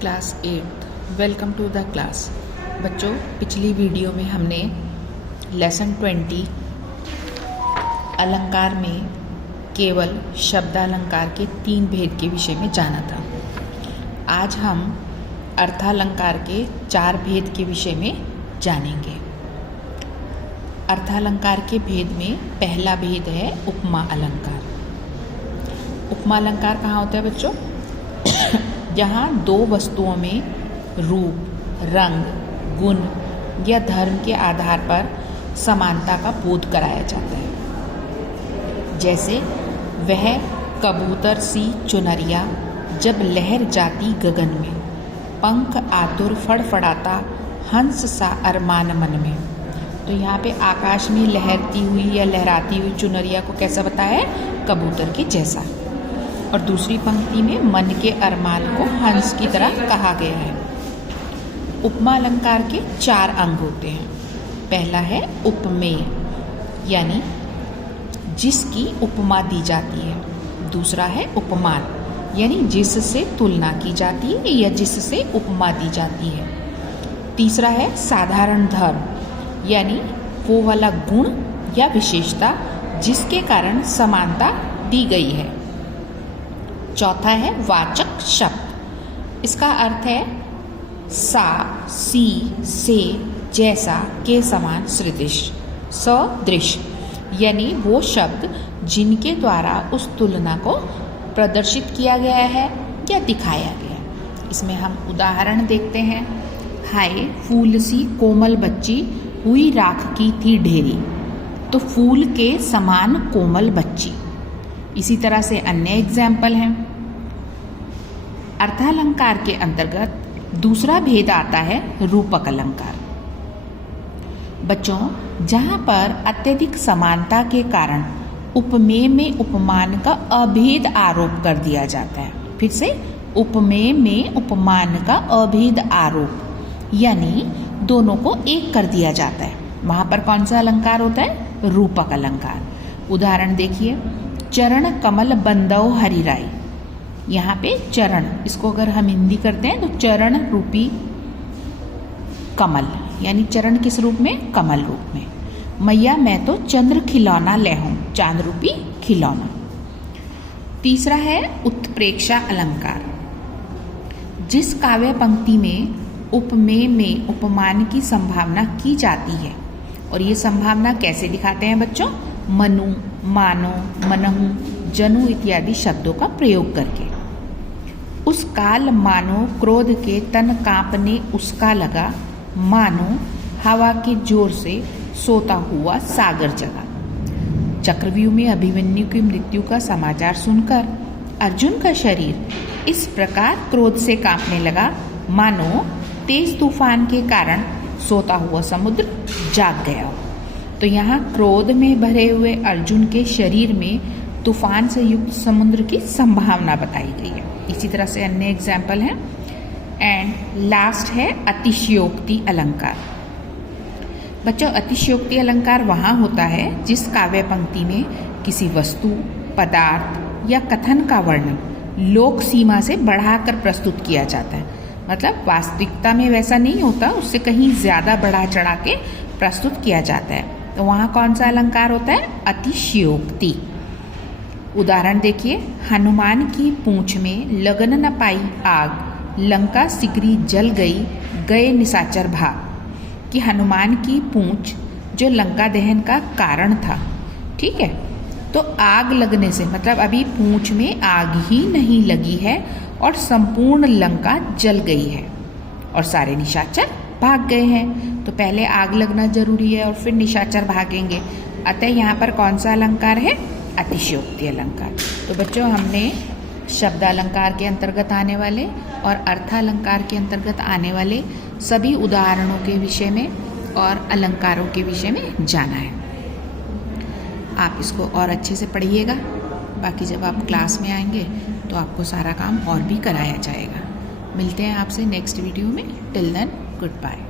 Class 8 welcome to the class. बच्चों, पिछली video में हमने लेसन 20 अलंकार में केवल शब्दालंकार के 3 भेद के विषय में जाना था। आज हम अर्थालंकार के 4 भेद के विषय में जानेंगे। अर्थालंकार के भेद में पहला भेद है उपमा अलंकार। उपमा अलंकार कहाँ होता है बच्चों? जहाँ 2 वस्तुओं में रूप, रंग, गुण या धर्म के आधार पर समानता का बोध कराया जाता है। जैसे वह कबूतर सी चुनरिया जब लहर जाती गगन में, पंख आतुर फड़फड़ाता हंस सा अरमान मन में। तो यहाँ पे आकाश में लहरती हुई या लहराती हुई चुनरिया को कैसा बताया है? कबूतर के जैसा। और दूसरी पंक्ति में मन के अरमान को हंस की तरह कहा गया है। उपमा अलंकार के 4 अंग होते हैं। पहला है उपमेय, यानी जिसकी उपमा दी जाती है। दूसरा है उपमान, यानी जिससे तुलना की जाती है या जिससे उपमा दी जाती है। तीसरा है साधारण धर्म, यानी वो वाला गुण या विशेषता जिसके कारण समानता दी गई है। चौथा है वाचक शब्द। इसका अर्थ है सा, सी, से, जैसा, के समान, सदृश, सदृश, यानी वो शब्द जिनके द्वारा उस तुलना को प्रदर्शित किया गया है या दिखाया गया। इसमें हम उदाहरण देखते हैं। हाय फूल सी कोमल बच्ची हुई राख की थी ढेरी, तो फूल के समान कोमल बच्ची। इसी तरह से अन्य एग्जाम्पल हैं। अर्थालंकार के अंतर्गत दूसरा भेद आता है रूपक अलंकार। बच्चों, जहाँ पर अत्यधिक समानता के कारण उपमेय में उपमान का अभेद आरोप कर दिया जाता है। फिर से, उपमेय में उपमान का अभेद आरोप, यानी दोनों को एक कर दिया जाता है। वहाँ पर कौन सा अलंकार होता है? रूपक अलंकार। उदाहरण देखिए, चरण कमल बंदौ हरिराई। यहाँ पे चरण, इसको अगर हम हिंदी करते हैं तो चरण रूपी कमल, यानी चरण किस रूप में? कमल रूप में। मैया मैं तो चंद्र खिलौना ले हूँ, चांद रूपी खिलौना। तीसरा है उत्प्रेक्षा अलंकार। जिस काव्य पंक्ति में उपमेय में उपमान की संभावना की जाती है, और ये संभावना कैसे दिखाते हैं बच्चों? मनु, मानो, मनहु, जनु इत्यादि शब्दों का प्रयोग करके। उस काल मानो क्रोध के तन कांपने उसका लगा, मानो हवा के जोर से सोता हुआ सागर जगा। चक्रव्यूह में अभिमन्यु की मृत्यु का समाचार सुनकर अर्जुन का शरीर इस प्रकार क्रोध से कांपने लगा, मानो तेज तूफान के कारण सोता हुआ समुद्र जाग गया हो। तो यहाँ क्रोध में भरे हुए अर्जुन के शरीर में तूफान से युक्त समुद्र की संभावना बताई गई है। इसी तरह से अन्य एग्जाम्पल हैं। एंड लास्ट है अतिशयोक्ति अलंकार। बच्चों, अतिशयोक्ति अलंकार वहाँ होता है जिस काव्य पंक्ति में किसी वस्तु, पदार्थ या कथन का वर्णन लोक सीमा से बढ़ाकर प्रस्तुत किया जाता है। मतलब वास्तविकता में वैसा नहीं होता, उससे कहीं ज़्यादा बढ़ा चढ़ा के प्रस्तुत किया जाता है। तो वहाँ कौन सा अलंकार होता है? अतिशयोक्ति। उदाहरण देखिए, हनुमान की पूंछ में लगन न पाई आग, लंका सिगरी जल गई, गए निशाचर भाग। कि हनुमान की पूंछ जो लंका दहन का कारण था, ठीक है, तो आग लगने से, मतलब अभी पूंछ में आग ही नहीं लगी है और संपूर्ण लंका जल गई है और सारे निशाचर भाग गए हैं। तो पहले आग लगना जरूरी है और फिर निशाचर भागेंगे। अतः यहाँ पर कौन सा अलंकार है? अतिशयोक्ति अलंकार। तो बच्चों, हमने शब्दालंकार के अंतर्गत आने वाले और अर्थालंकार के अंतर्गत आने वाले सभी उदाहरणों के विषय में और अलंकारों के विषय में जाना है। आप इसको और अच्छे से पढ़िएगा। बाकी जब आप क्लास में आएंगे तो आपको सारा काम और भी कराया जाएगा। मिलते हैं आपसे नेक्स्ट वीडियो में। Till then, good bye.